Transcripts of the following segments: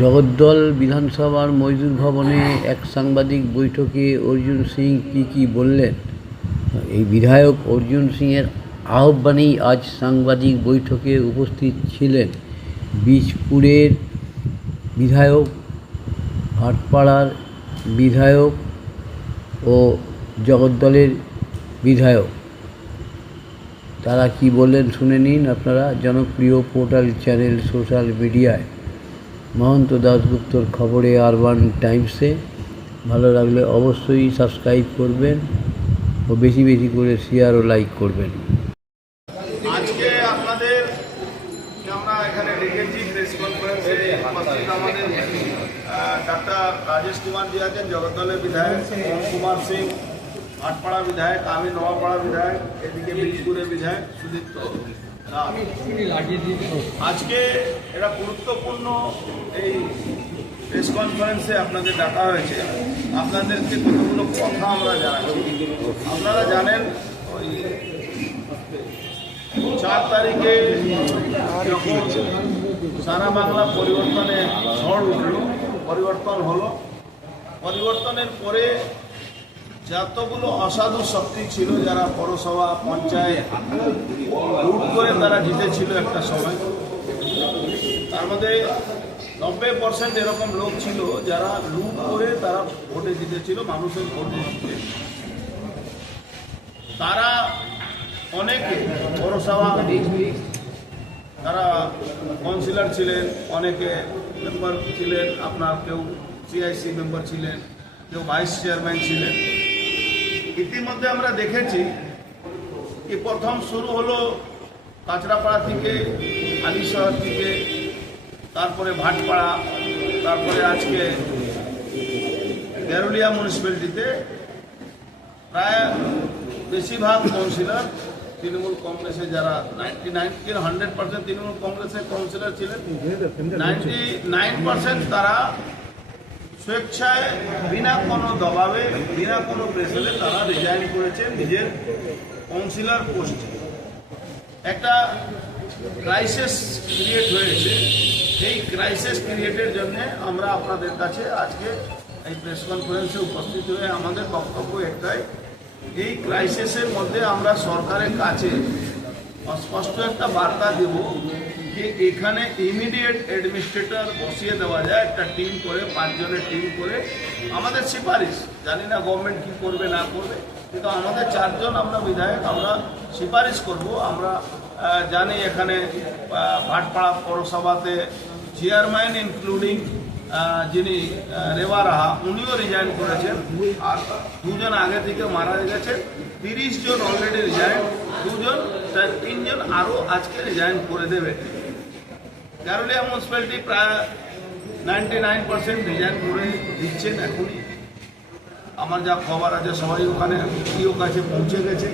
জগদ্দল বিধানসভার মজদুর ভবনে এক সাংবাদিক বৈঠকে অর্জুন সিং কি বললেন? এই বিধায়ক অর্জুন সিংয়ের আহ্বানেই আজ সাংবাদিক বৈঠকে উপস্থিত ছিলেন বীজপুরের বিধায়ক, ভাটপাড়ার বিধায়ক ও জগদ্দলের বিধায়ক। তারা কি বললেন শুনে নিন আপনারা জনপ্রিয় পোর্টাল চ্যানেল সোশ্যাল মিডিয়ায় মহন্ত দাশগুপ্তর খবরে আরবান টাইমসে। ভালো লাগলে অবশ্যই সাবস্ক্রাইব করবেন ও বেশি বেশি করে শেয়ার ও লাইক করবেন। আজকে আপনাদের আমরা এখানে ডেকেছি প্রেস কনফারেন্সে উপস্থিত আমাদের ডাক্তার রাজেশ কুমার জি আছেন, জগদ্দলের বিধায়ক, ওম কুমার সিং ভাটপাড়া বিধায়ক, আমি নোয়াপাড়া বিধায়ক, এদিকে বীজপুরের বিধায়ক সুদীপ্ত। আজকে এটা গুরুত্বপূর্ণ এই প্রেস কনফারেন্সে আপনাদের ডাকা হয়েছে। আপনাদেরকে কতগুলো কথা আমরা জানাচ্ছি। আপনারা জানেন ওই 4 তারিখে যখন সারা বাংলা পরিবর্তনে ঝড় উঠল, পরিবর্তন হলো, পরিবর্তনের পরে যতগুলো অসাধু শক্তি ছিল যারা পৌরসভা পঞ্চায়েত লুট করে তারা জিতেছিল একটা সময়, তার মধ্যে 90% এরকম লোক ছিল যারা লুট করে তারা ভোটে জিতেছিল, মানুষের ভোটে জিতে। তারা অনেকে পৌরসভা তারা কাউন্সিলর ছিলেন, অনেকে মেম্বার ছিলেন, আপনার কেউ সিআইসি মেম্বার ছিলেন, কেউ ভাইস চেয়ারম্যান ছিলেন। ইতিমধ্যে আমরা দেখেছি কি প্রথম শুরু হলো কাঁচরাপাড়া থেকে, হালিশহর থেকে, তারপরে ভাটপাড়া, তারপরে আজকে গেরুলিয়া মিউনিসিপ্যালিটিতে প্রায় বেশিরভাগ কাউন্সিলর তৃণমূল কংগ্রেসে, যারা 100% তৃণমূল কংগ্রেসের কাউন্সিলর ছিলেন, 99% তারা স্বেচ্ছায় বিনা কোনো দবাবে, বিনা কোনো প্রেসারে তারা রিজাইন করেছেন নিজের কাউন্সিলর পোস্ট। একটা ক্রাইসিস ক্রিয়েট হয়েছে। এই ক্রাইসিস ক্রিয়েটের জন্য আমরা আপনাদের কাছে আজকে এই প্রেস কনফারেন্সে উপস্থিত হয়ে আমাদের বক্তব্য একটাই, এই ক্রাইসিসের মধ্যে আমরা সরকারের কাছে স্পষ্ট একটা বার্তা দেব যে এখানে ইমিডিয়েট অ্যাডমিনিস্ট্রেটর বসিয়ে দেওয়া যায়, একটা টিম করে, 5 জনের টিম করে। আমাদের সুপারিশ, জানি না গভর্নমেন্ট কি করবে না করবে, কিন্তু আমাদের 4 জন আমরা বিধায়ক, আমরা সুপারিশ করব। আমরা জানি এখানে ভাটপাড়া পৌরসভাতে চেয়ারম্যান ইনক্লুডিং যিনি রেওয়া রাহা, উনিও রিজাইন করেছেন, আর 2 জন আগে থেকে মারা গেছেন। 30 জন অলরেডি রিজাইন, 2 জন, 3 জন আরও আজকে রিজাইন করে দেবে। গেরুলিয়া মিউনিসিপ্যালিটি প্রায় 99% রিজাইন করে দিচ্ছেন এখনই। আমার যা খবর আছে সবাই ওখানে ইও কাছে পৌঁছে গেছে।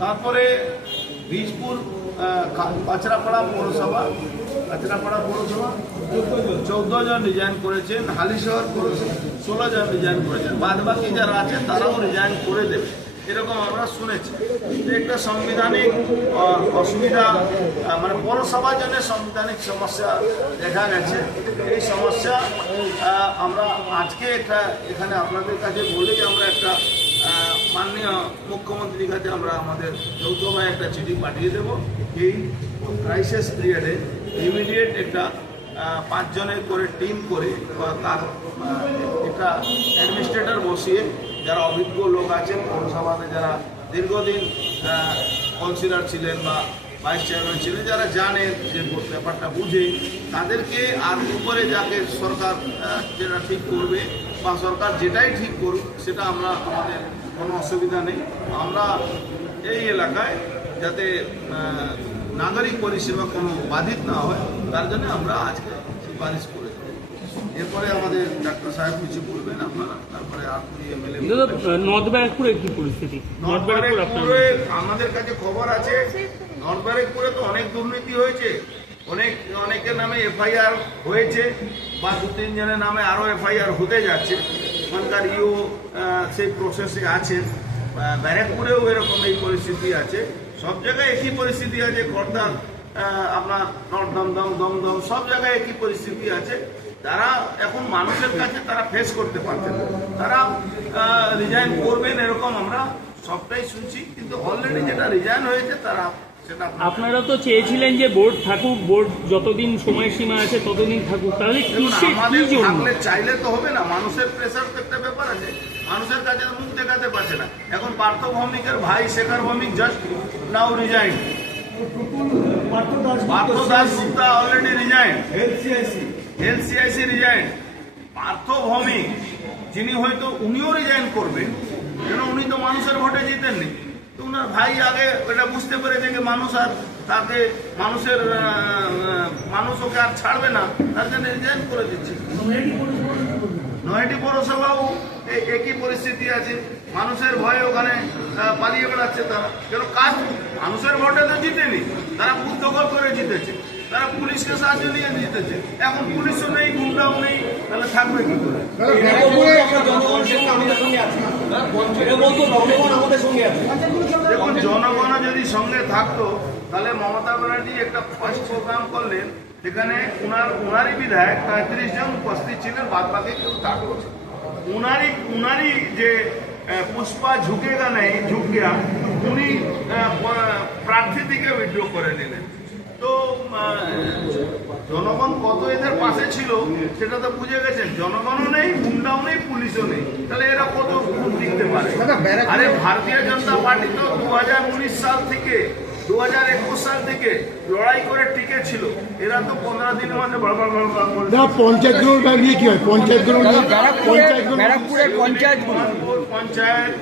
তারপরে বীজপুর কাঁচরাপাড়া পৌরসভা 14 জন রিজাইন করেছেন, হালিশহর পৌরসভা 16 জন রিজাইন করেছেন, বাদ বাকি যারা আছে তারাও রিজাইন করে দেবে, এরকম আমরা শুনেছি। একটা সাংবিধানিক অসুবিধা, মানে পৌরসভার জন্য সাংবিধানিক সমস্যা দেখা গেছে। এই সমস্যা আমরা আজকে একটা এখানে আপনাদের কাছে বলেই আমরা একটা মাননীয় মুখ্যমন্ত্রীর কাছে আমরা আমাদের যৌথভাবে একটা চিঠি পাঠিয়ে দেব। এই ক্রাইসিস পিরিয়ডে ইমিডিয়েট একটা 5 জনের করে টিম করে বা তার একটা অ্যাডমিনিস্ট্রেটর বসিয়ে, যারা অভিজ্ঞ লোক আছেন পৌরসভাতে, যারা দীর্ঘদিন কাউন্সিলর ছিলেন বা ভাইস চেয়ারম্যান ছিলেন, যারা জানেন যে ব্যাপারটা বুঝে, তাদেরকে আর উপরে যাকে সরকার যেটা ঠিক করবে বা সরকার যেটাই ঠিক করুক সেটা আমরা, আমাদের কোনো অসুবিধা নেই। আমরা এই এলাকায় যাতে নাগরিক পরিষেবা কোনো বাধিত না হয় তার জন্য আমরা আজকে সুপারিশ করে দেব। এরপরে আমাদের ডাক্তার সাহেব কিছু বলবেন আপনারা, তারপরে আপনি এমএলএ। নর্থ ব্যারাকপুরে কি পরিস্থিতি? নর্থ ব্যারাকপুরে আমাদের কাছে খবর আছে, নর্থ ব্যারাকপুরে তো অনেক দুর্নীতি হয়েছে, অনেকের নামে এফআইআর হয়েছে বা 2-3 জনের নামে আরও এফআইআর হতে যাচ্ছে। ওখানকার ইও সেই প্রসেসে আছে। ব্যারাকপুরেও এরকম এই পরিস্থিতি আছে, সব জায়গায় একই পরিস্থিতি আছে। খড়দা, আপনার নর্থ দমদম, সব জায়গায় একই পরিস্থিতি আছে। যারা এখন মানুষের কাছে তারা ফেস করতে পারছে না, তারা রিজাইন করবেন এরকম আমরা সবটাই শুনছি, কিন্তু অলরেডি যেটা রিজাইন হয়েছে তারা সেটা। আপনারা তো চেয়েছিলেন যে বোর্ড থাকুক, বোর্ড যতদিন সময়সীমা আছে ততদিন থাকুক, তাহলে আমাদের কি জন্য? থাকলে চাইলে তো হবে না, মানুষের প্রেসার তো একটা ব্যাপার আছে, মানুষের কাছে মুখ দেখাতে পারছে না। এখন পার্থ ভৌমিকের ভাই Shekhar Bhowmick just now resign, Partha Dasgupta already resign, LCIC resign, Partha Bhowmick যিনি হয়তো উনিও রিজাইন করবেন, কেন উনি তো মানুষের ভোটে জিতেননি, তো ওনার ভাই আগে এটা বুঝতে পেরেছে যে মানুষ আর তাকে মানুষ ওকে আর ছাড়বে না, তার জন্য রিজাইন করে দিচ্ছে। নয়টি পৌরসভাও একই পরিস্থিতি আছে, মানুষের ভয়ে ওখানে পালিয়ে বেড়াচ্ছে তারা, কেন কাজ মানুষের ভোটে তো জিতেনি, তারা বুথ দখল করে জিতেছে, তারা পুলিশকে সাহায্য নিয়ে জিতেছে, এখন পুলিশও নেই, গুন্ডাও নেই, তাহলে থাকবে কি করে? দেখুন, জনগণ যদি সঙ্গে থাকতো তাহলে মমতা ব্যানার্জি একটা ফার্স্ট প্রোগ্রাম করলেন, যেখানে উনারই বিধায়ক 35 জন উপস্থিত ছিলেন, বাদ বাকি কেউ থাকলো। উনারই যে পুষ্পা ঝুঁকেগা নেই ঝুঁক গিয়া, উনি প্রার্থী থেকে উইথড্র করে নিলেন। তো জনগণ কত এদের পাশে ছিল সেটা তো বুঝে গেছেন, জনগণও নেই, গুন্ডাও নেই, পুলিশও নেই, তাহলে এরা কত ভোট দিতে পারে? আরে ভারতীয় জনতা পার্টি তো 2019 সাল থেকে 2021 সাল থেকে লড়াই করে টিকে ছিল, এরা তো 15 দিনের মধ্যে পঞ্চায়েতগুলোর নিয়ে কি হয়? পঞ্চায়েতগুলোর পঞ্চায়েত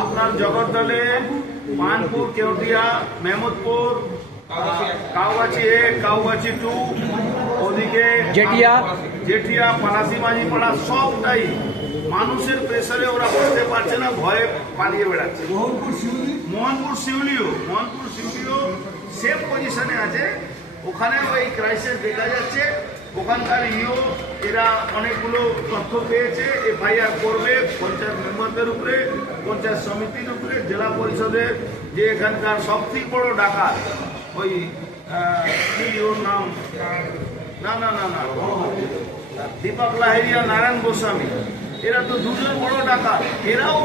আপনার জগদ্দলে, মানপুর, কেওটিয়া, মেহমুদপুর, কাউগাছি 1, কাউগাছি 2, ওদিকে জেঠিয়া, পালাসি মাঝিপাড়া, সবটাই মানুষের প্রেসারে ওরা বসতে পারছে না, ভয়ে পালিয়ে বেড়াচ্ছে। মোহনপুর শিউলিও সেম পজিশনে আছে, ওখানেও এই ক্রাইসিস দেখা যাচ্ছে। ওখানকার এরা অনেকগুলো তথ্য পেয়েছে, এফআইআর করবে পঞ্চায়েত মেম্বারদের উপরে, পঞ্চায়েত সমিতির উপরে, জেলা পরিষদের যে এখানকার সবথেকে বড় ডাকাত ওই ওর নাম না দীপক লাহিড়িয়া, নারায়ণ গোস্বামী, এরা তো দুজন বড় ডাকাত, এরাও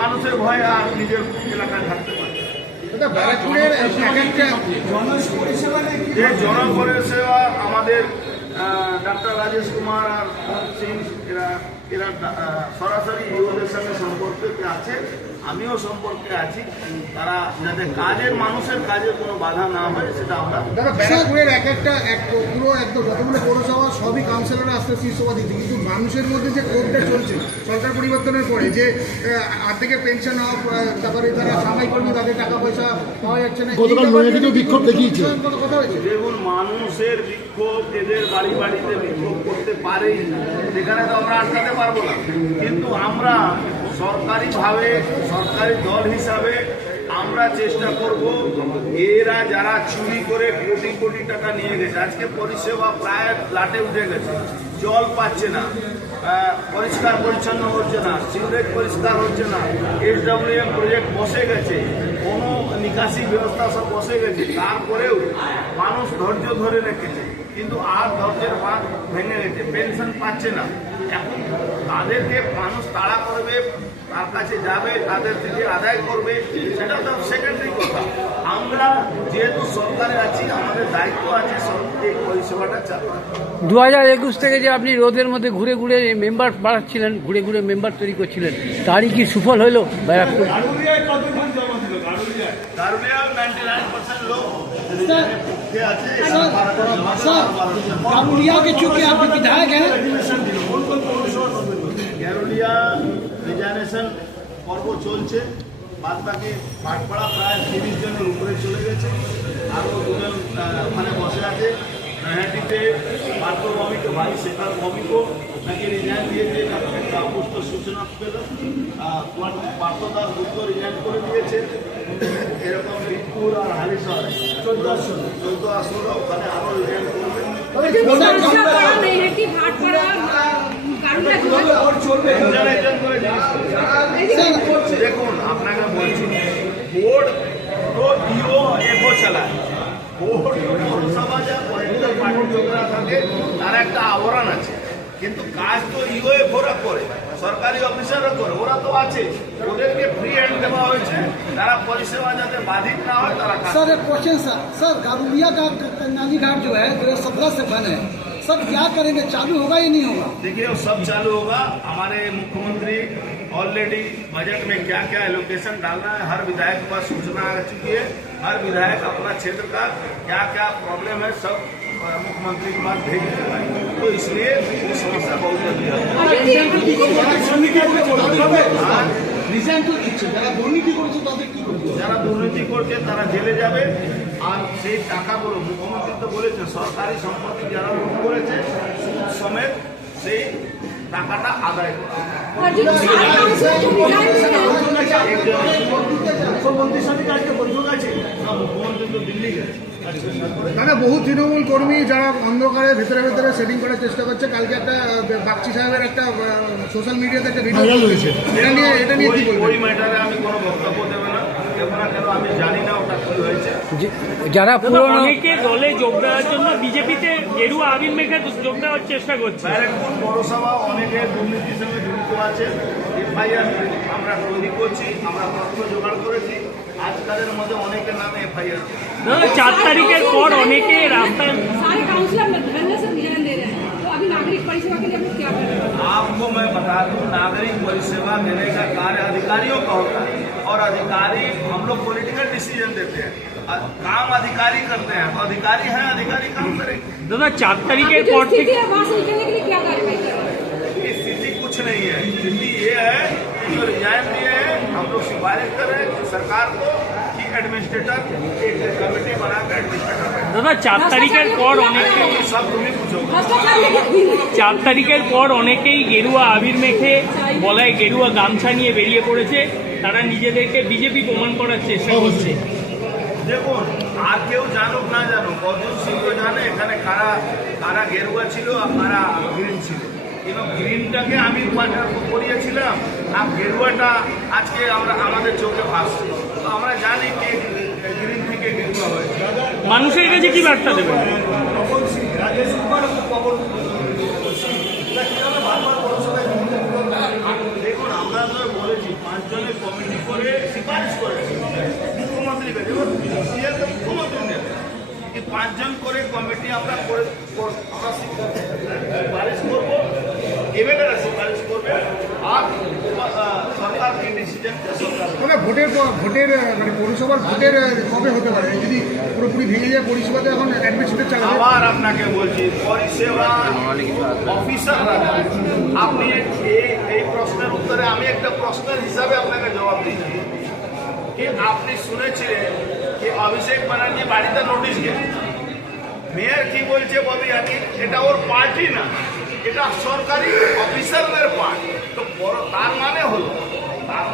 মানুষের ভয়ে আর নিজের এলাকায় থাকতে পারে। যে জনপরিষেবা আমাদের ডাক্তার রাজেশ কুমার আর সিং এরা সরাসরি ইউদের সঙ্গে সম্পর্কে আছে, আমিও সম্পর্কে আছি, তারা যাতে মানুষের কাজে কোনো বাধা না হয় সেটা আমরা। ব্যারাকপুরের পুরো একদম যতগুলো পৌরসভা সবই কাউন্সিলররা আসতে শীর্ষপদ দিতে, কিন্তু মানুষের মধ্যে যে ক্ষোভটা চলছে সরকার পরিবর্তনের পরে, যে আর্থিকের পেনশন অফ, তারপরে যারা সামাই কর্মী তাদের টাকা পয়সা পাওয়া যাচ্ছে না, বিক্ষোভ দেখিয়েছে। দেখুন, মানুষের বিক্ষোভ এদের বাড়িতে বিক্ষোভ করতে পারেই, সেখানে তো আমরা আটকাতে পারবো না, কিন্তু আমরা সরকারিভাবে, সরকারি দল হিসাবে আমরা চেষ্টা করব, এরা যারা চুরি করে কোটি কোটি টাকা নিয়ে গেছে, আজকে পরিষেবা প্রায় লাটে উঠে গেছে, জল পাচ্ছে না, পরিষ্কার পরিচ্ছন্ন হচ্ছে না, সিউরেজ পরিষ্কার হচ্ছে না, SWM প্রজেক্ট বসে গেছে, কোনো নিকাশি ব্যবস্থা সব বসে গেছে, তারপরেও মানুষ ধৈর্য ধরে রেখেছে, কিন্তু আর ধৈর্যের বাঁধ ভেঙে গেছে, পেনশন পাচ্ছে না। এখন তাদেরকে মানুষ তাড়া করবে, তার কাছে যাবে, তাদের থেকে আদায় করবে, সেটা তো সেকেন্ডারি কথা। আমরা যেহেতু সরকারে আছি, আমাদের দায়িত্ব আছে এই পরিষেবাটা চালানো। 2021 থেকে যে আপনি রোদের মধ্যে ঘুরে ঘুরে মেম্বার বাড়াচ্ছিলেন, ঘুরে ঘুরে মেম্বার তৈরি করছিলেন, তারই কি সুফল হলো? ব্যারাকপুর গারুলিয়ার 99% লোক गारुलिया के चूंकि आप विधायक हैं, গারুলিয়া রিজার্ভেশন পর্ব চলছে, বাদ বাকি ভাটপাড়া প্রায় 30 জনের উপরে চলে গেছে, আরও দুজন ওখানে বসে আছে। নৈহাটিতে পার্থ ভৌমিক ভাই শেখর ভৌমিকও নাকি রিজাইন দিয়েছে, একটা অপুষ্ট সূচনা পেল, পার্থ দাসগুপ্ত রিজাইন করে দিয়েছে। এরকম বীরপুর আর হালিশহর 14 আসন ওখানে আরও রিজাইন করবে। দেখুন, আপনাকে বলছি, বোর্ড তো EO FO চালায়, পৌরসভা যা পলিটিক্যাল পার্টির লোকেরা থাকে তার একটা আবরণ আছে, কিন্তু কাজ তো ইউএফওরা করে, সরকারি অফিসাররা করে, ওরা তো আছে, ওদেরকে ফ্রি হ্যান্ড দেওয়া হয়েছে, তারা পরিষেবা যাতে বাধিত না হয় তারা কাজ। सर एक क्वेश्चन सर गारुड़िया का नानी घाट जो है 2017 से बंद है सर, क्या करेंगे, चालू होगा या नहीं होगा? देखिए वो सब चालू होगा। हमारे मुख्यमंत्री ऑलरेडी बजट में क्या क्या एलोकेशन डालना है, हर विधायक के पास सूचना आ चुकी है, हर विधायक अपना क्षेत्र का क्या क्या प्रॉब्लम है सब मुख्यमंत्री के पास भेज देगा, तो इसलिए वो समस्या बहुत जल्दी है। যারা দুর্নীতি করছে তারা জেলে যাবে, আর সেই টাকাগুলো মুখ্যমন্ত্রী তো বলেছে সরকারি সম্পত্তি যারা লুট করেছে সুদ সমেত সেই টাকাটা আদায় করা। মুখ্যমন্ত্রীর সাথে আজকে বৈঠক আছে, মুখ্যমন্ত্রী তো দিল্লি গেছে। দাদা, বহু তৃণমূল কর্মী যারা অন্ধকারে ভেতরে ভেতরে সেটিং করার চেষ্টা করছে, কালকে একটা বাগচি সাহেবের একটা সোশ্যাল মিডিয়াতে একটা ভিডিও হয়েছে, এটা নিয়ে কি বলবেন? ওই ম্যাটারে আমি কোনো বক্তব্য দেবো না, দেবো না কেন আমি জানি না ওটা কি হয়েছে। যারা পুরনো অনেকে দলে যোগ দেওয়ার জন্য বিজেপিতে গেরুয়া আবির মেখে যোগ দেওয়ার চেষ্টা করছে। ব্যারাকপুর পৌরসভা অনেকে দুর্নীতির সঙ্গে জড়িত আছে, এফআইআর আমরা তৈরি করছি, আমরা তথ্য জোগাড় করেছি, আজকালের মধ্যে অনেকের নামে এফআইআর। 4 তারিখের পর অনেকে রাস্তায় सारे काउंसलर धरने से निवेदन दे रहे हैं, तो अभी नागरिक परिसेवा के लिए हम क्या कर रहे हैं? आपको मैं बता दूं, नागरिक परिसेवा देने का कार्य अधिकारियों का होता है, और अधिकारी हम लोग पॉलिटिकल डिसीजन देते हैं, काम अधिकारी करते हैं, तो अधिकारी हैं, अधिकारी काम करेंगे। দাদা 4 তারিখের अभी जो পর स्थिति থেকে है वहाँ से निकलने के लिए क्या कार्रवाई कर रहे हैं? ये स्थिति कुछ नहीं है, स्थिति ये है कि जो रिजाइन दिए हैं हम लोग सिफारिश कर रहे हैं सरकार को कि एडमिनिस्ट्रेटर एक कमेटी बनाकर एडमिनिस्ट्रेटर দাদা 4 তারিখের পর অনেকে सब तुम्हें पूछो। भ्रष्टाचार लेके 4 তারিখের পর অনেকেই গেরুয়া আবির মেখে গলায় গেরুয়া গামছা নিয়ে বেরিয়ে পড়েছে, তারা নিজেদেরকে বিজেপি প্রমাণ করার চেষ্টা করছে। দেখুন, আর কেউ জানুক না জানুক, অর্জুন সিং তো জানে এখানে কারা কারা গেরুয়া ছিল আর কারা গ্রিন ছিল, এবং গ্রিনটাকে আমি করিয়েছিলাম আর গেরুয়াটা আজকে আমরা আমাদের চোখে ভাসছে, তো আমরা জানি কি গ্রিন থেকে গেরুয়া হয়েছে। মানুষের কাছে কি বার্তা দেবেন? রাজেশ কুমার পবন এরা কিভাবে বারবার পৌরসভায় দেখুন, আমরা তো বলেছি 5 জনের কমিটি করে সিফারিশ করেছি মুখ্যমন্ত্রীর কাছে, এবার সিএম তো মুখ্যমন্ত্রী নেবে কি 5 জন করে কমিটি আমরা আমরা সিফারিশ করবো, এমএলএরা সিফারিশ করবে, আর সরকারকে ডিসিশন মানে মানে পৌরসভার ভোটের কবে হতে পারে যদি পুরোপুরি ভেঙে যায় পরিষেবাতে? এখন অ্যাডমিনিস্ট্রেটর চালাবে। আবার আপনাকে বলছি পরিষেবা অফিসাররা, আপনি এই প্রশ্নের উত্তরে আমি একটা প্রশ্নের হিসাবে আপনাকে জবাব দিচ্ছি কি আপনি শুনেছিলেন কি অভিষেক ব্যানার্জি বাড়িতে নোটিশ গেছে, মেয়র কি বলছে ববি হাকিম, এটা ওর পার্টি না, এটা সরকারি অফিসারদের পার্ট, তো তার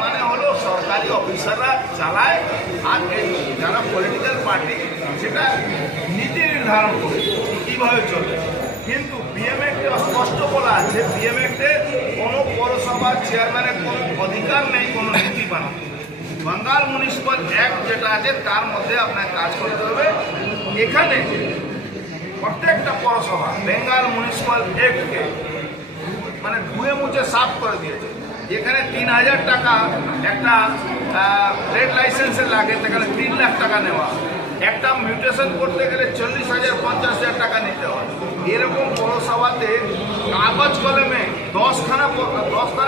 মানে হলো সরকারি অফিসাররা চালায়, আর যারা পলিটিক্যাল পার্টি সেটা নীতি নির্ধারণ করে কীভাবে চলবে। কিন্তু বিএমএক্টে স্পষ্ট বলা আছে, বিএমএক্টে কোনো পৌরসভার চেয়ারম্যানের কোনো অধিকার নেই কোনো নীতি বানানো। বাঙ্গাল মিউনিসিপাল অ্যাক্ট যেটা আছে তার মধ্যে আপনার কাজ করতে হবে। এখানে প্রত্যেকটা পৌরসভা বেঙ্গল মিউনিসিপাল অ্যাক্টকে মানে ধুয়ে মুছে সাফ করে দিয়েছে। যেখানে 3000 টাকা একটা ট্রেড লাইসেন্সের লাগে, সেখানে 3 লাখ টাকা নেওয়া, একটা মিউটেশন করতে গেলে 40,000 50,000 টাকা নিতে হয়। এরকম পৌরসভাতে কাগজ কলমে 10 খানা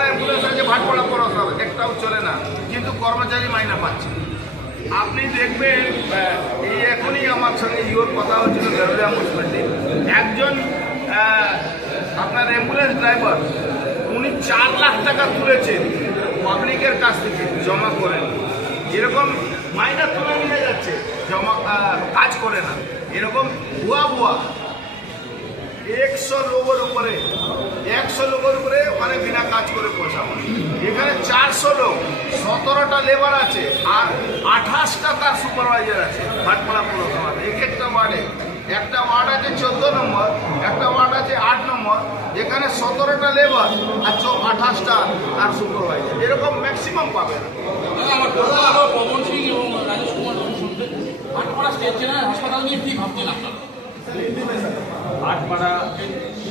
অ্যাম্বুলেন্স আছে ভাটপাড়া পৌরসভা, একটাও চলে না, কিন্তু কর্মচারী মাইনা পাচ্ছে। আপনি দেখবেন এই এখনই আমার সঙ্গে ইওর কথা হচ্ছিল বেরোলিয়া মুন্সিপালিটি, একজন আপনার অ্যাম্বুলেন্স ড্রাইভার উনি 4 লাখ টাকা তুলেছেন পাবলিকের কাছ থেকে জমা করেন, এরকম মাইনা তুলে নিয়ে যাচ্ছে, জমা কাজ করে না, এরকম ভুয়া 100 লোকের উপরে ওখানে বিনা কাজ করে পয়সা পায়। এখানে 400 লোক, 17টা লেবার আছে আর 28টা তার সুপারভাইজার আছে ভাটপাড়া পৌরসভাতে। একটা ওয়ার্ডে, একটা ওয়ার্ড আছে 14 নম্বর, একটা ওয়ার্ড আছে 8 নম্বর, যেখানে 17টা লেবার আর 28টা তার সুপারভাইজার, এরকম ম্যাক্সিমাম পাবে না। ভাটপাড়া স্টেট জেনারেল হাসপাতাল নিয়ে কি ভাবছেন আপনারা?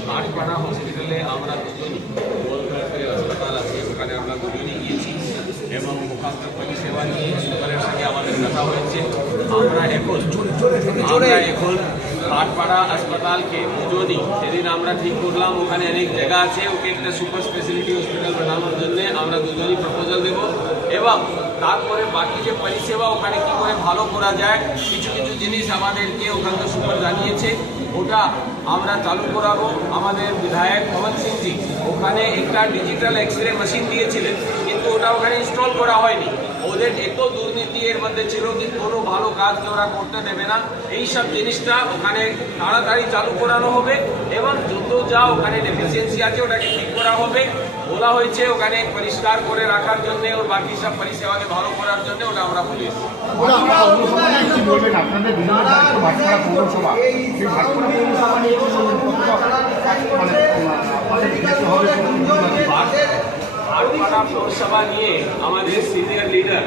ভাটপাড়া হসপিটালে আমরা দুজনই ওয়ার্ল্ড ওয়েলফেয়ার হাসপাতাল আছে, ওখানে আমরা দুজনই গিয়েছি এবং ওখানকার পরিষেবা নিয়ে সুপারের সঙ্গে আমাদের কথা হয়েছে। আমরা এখন ভাটপাড়া হাসপাতালকে দুজনই সেদিন আমরা ঠিক করলাম, ওখানে অনেক জায়গা আছে, ওকে একটা সুপার স্পেশালিটি হসপিটাল বানানোর জন্য আমরা দুজনই প্রপোজাল দেব এবং তারপরে বাকি যে পরিষেবা ওখানে কি করে ভালো করা যায়, কিছু কিছু জিনিস আমাদেরকে ওখানকার সুপার জানিয়েছে, ওটা আমরা চালু করাবো। আমাদের বিধায়ক পবন সিংজি ওখানে একটা ডিজিটাল এক্সরে মেশিন দিয়েছিলেন, কিন্তু ওটা ওখানে ইনস্টল করা হয়নি। ওদের এত দুর্নীতি এর মধ্যে ছিল যে কোনো ভালো কাজকে ওরা করতে দেবে না। এই সব জিনিসটা ওখানে তাড়াতাড়ি চালু করানো হবে এবং যত যা ওখানে ডেফিসিয়েন্সি আছে ওটাকে ঠিক করা হবে। বলা হয়েছে ওখানে পরিষ্কার করে রাখার জন্য ও বাকি সব পরিষেবাকে ভালো করার জন্য ওটা আমরা বলি। ভাটপাড়া পৌরসভা নিয়ে আমাদের সিনিয়র লিডার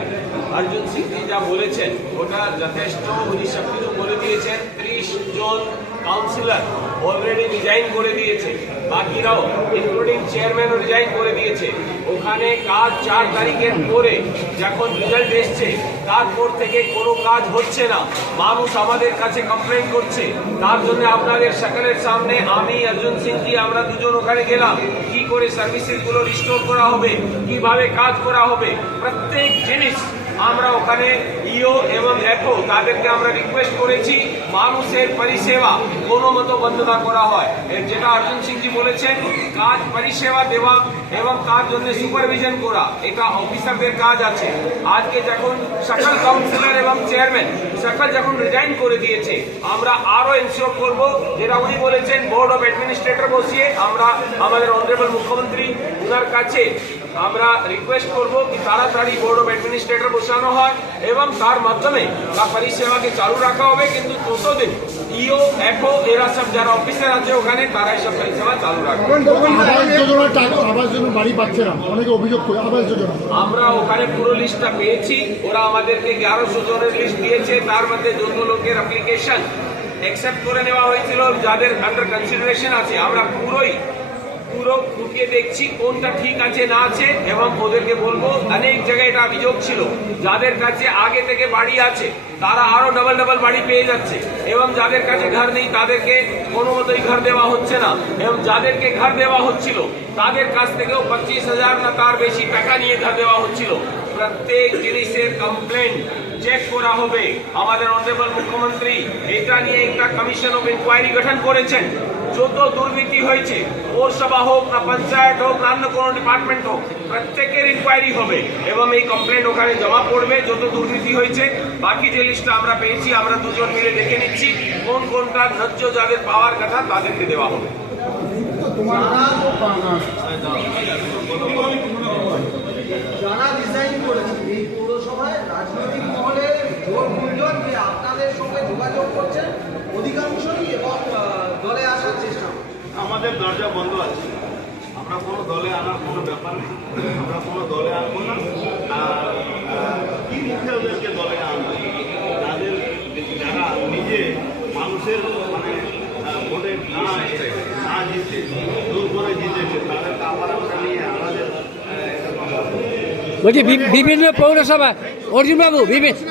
অর্জুন সিং জি যা বলেছেন ওটা যথেষ্ট, উনি সব কিছু বলে দিয়েছেন। 30 জন কাউন্সিলর অলরেডি রিজাইন করে দিয়েছে, বাকিরাও ইনক্লুডিং চেয়ারম্যানও রিজাইন করে দিয়েছে। ওখানে কাজ 4 তারিখের পরে যখন রেজাল্ট এসছে তারপর থেকে কোনো কাজ হচ্ছে না, মানুষ আমাদের কাছে কমপ্লেন করছে। তার জন্য আপনাদের সকলের সামনে আমি অর্জুন সিং জি আমরা দুজন ওখানে গেলাম, কি করে সার্ভিসেস গুলো রিস্টোর করা হবে, কিভাবে কাজ করা হবে, প্রত্যেক জিনিস আমরা ওখানে ইও এবং এফও তাদেরকে আমরা রিকোয়েস্ট করেছি মানুষের পরিষেবা কোনো মতো বন্ধ না করা হয়। এর যেটা অর্জুন সিং জি বলেছেন, কাজ পরিষেবা দেওয়া এবং তার জন্য সুপারভিশন করা, এটা অফিসারদের কাজ আছে। আজকে যখন সকল কাউন্সিলর এবং চেয়ারম্যান সকল যখন রিজাইন করে দিয়েছে, আমরা আরো এনশিওর করব, যেটা উনি বলেছেন বোর্ড অফ অ্যাডমিনিস্ট্রেটর বসিয়ে আমরা আমাদের অনারেবল মুখ্যমন্ত্রী উনার কাছে আমরা রিকোয়েস্ট করব কি তাড়াতাড়ি বোর্ড অফ অ্যাডমিনিস্ট্রেটর বসানো হয় এবং তার মাধ্যমে পরিষেবাকে চালু রাখা হবে। কিন্তু ততদিন ইও এফও এরা সব যারা অফিসার আছে ওখানে তারাই সব পরিষেবা চালু রাখবে। আমরা ওখানে পুরো লিস্টটা পেয়েছি, ওরা আমাদেরকে 1100 জনের লিস্ট দিয়েছে, তার মধ্যে যত লোকের অ্যাপ্লিকেশন অ্যাকসেপ্ট করে নেওয়া হয়েছিল, যাদের আন্ডার কনসিডারেশন আছে, আমরা পুরো খুঁটিয়ে দেখছি কোনটা ঠিক আছে না আছে এবং ওদেরকে বলবো। অনেক জায়গায় এটা অভিযোগ ছিল, যাদের কাছে আগে থেকে বাড়ি আছে তারা আরো ডাবল বাড়ি পেয়ে যাচ্ছে এবং যাদের কাছে ঘর নেই তাদেরকে কোনো মতোই ঘর দেওয়া হচ্ছে না এবং যাদেরকে ঘর দেওয়া হচ্ছিল তাদের কাছ থেকেও 25,000 না তার বেশি টাকা নিয়ে ঘর দেওয়া হচ্ছিল। প্রত্যেক জিনিসের কমপ্লেন চেক করা হবে। আমাদের অনারেবল মুখ্যমন্ত্রী এটা নিয়ে একটা কমিশন অফ ইনকোয়ারি গঠন করেছেন। যত দুর্নীতি হয়েছে, পৌরসভা হোক না পঞ্চায়েত হোক না অন্য কোনো ডিপার্টমেন্ট হোক, প্রত্যেকের ইনকোয়ারি হবে এবং এই কমপ্লেন ওখানে জমা পড়বে যত দুর্নীতি হয়েছে। বাকি যে লিস্টটা আমরা পেয়েছি আমরা দুজন মিলে দেখে নিচ্ছি কোন কোনটা ন্যায্য যাদের পাওয়ার কথা তাদেরকে দেওয়া হবে। যারা রিজাইন করেছে এই পৌরসভায় রাজনৈতিক মহলে জোর গুঞ্জন যে আপনাদের সঙ্গে যোগাযোগ করছেন অধিকাংশই এবং দলে আসার চেষ্টা করছে। আমাদের দরজা বন্ধ আছে, আমরা কোনো দলে আনার কোনো ব্যাপার নেই, আমরা কোনো দলে আনবো না। আর কি মুখে ওদেরকে দলে আনবো? তাদের যারা নিজে মানুষের মানে ভোটে না জিতে জোর করে জিতেছে তাদেরকে আবার আমরা নিয়ে আমাদের বলছি বিভিন্ন পৌরসভা, অর্জুনবাবু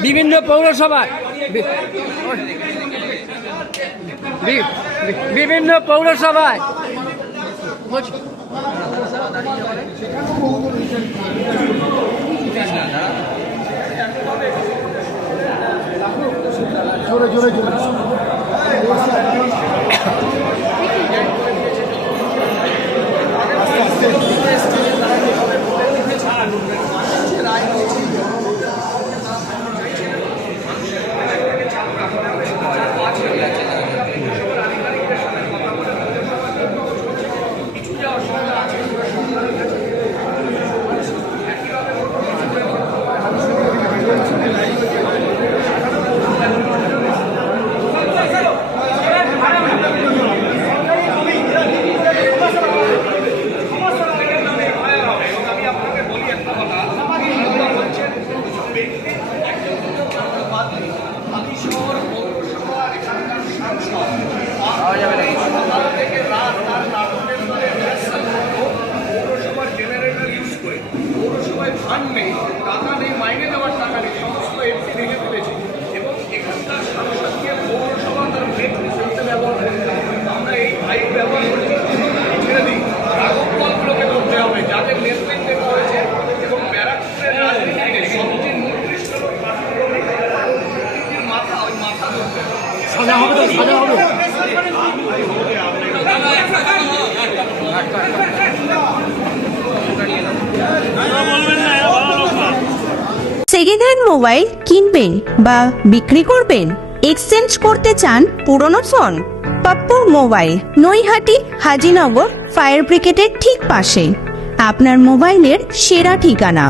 বিভিন্ন পৌরসভায় বিভিন্ন পৌরসভায় জোরে জোরে জোরে মোবাইল কিনবেন বা বিক্রি করবেন, এক্সচেঞ্জ করতে চান পুরনো phone? Pappu mobile, Naihati Hazinagar fire ব্রিগেডের ঠিক পাশে। আপনার মোবাইলের সেরা ঠিকানা।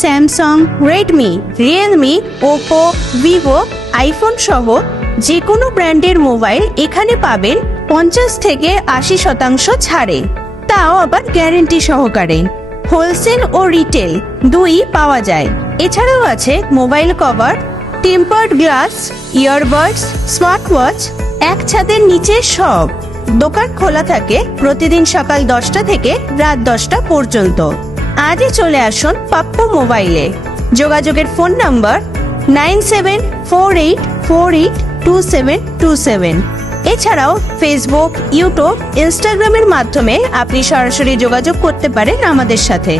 Samsung, Redmi, Realme, Oppo, Vivo, iPhone সহ যে কোনো ব্র্যান্ডের মোবাইল এখানে পাবেন 50 থেকে 80% ছাড়ে, তাও আবার গ্যারেন্টি সহকারে। হোলসেল ও রিটেল দুই পাওয়া যায়। এছাড়াও আছে mobile cover, tempered glass, earbuds, smart watch, এক ছাদের নিচে সব। দোকান খোলা থাকে প্রতিদিন সকাল 10টা থেকে রাত 10টা পর্যন্ত। আজই চলে আসুন পাপ্পু মোবাইলে। যোগাযোগের ফোন নাম্বার 9748482727। এছাড়াও ফেসবুক, ইউটিউব, ইনস্টাগ্রামের মাধ্যমে আপনি সরাসরি যোগাযোগ করতে পারেন আমাদের সাথে।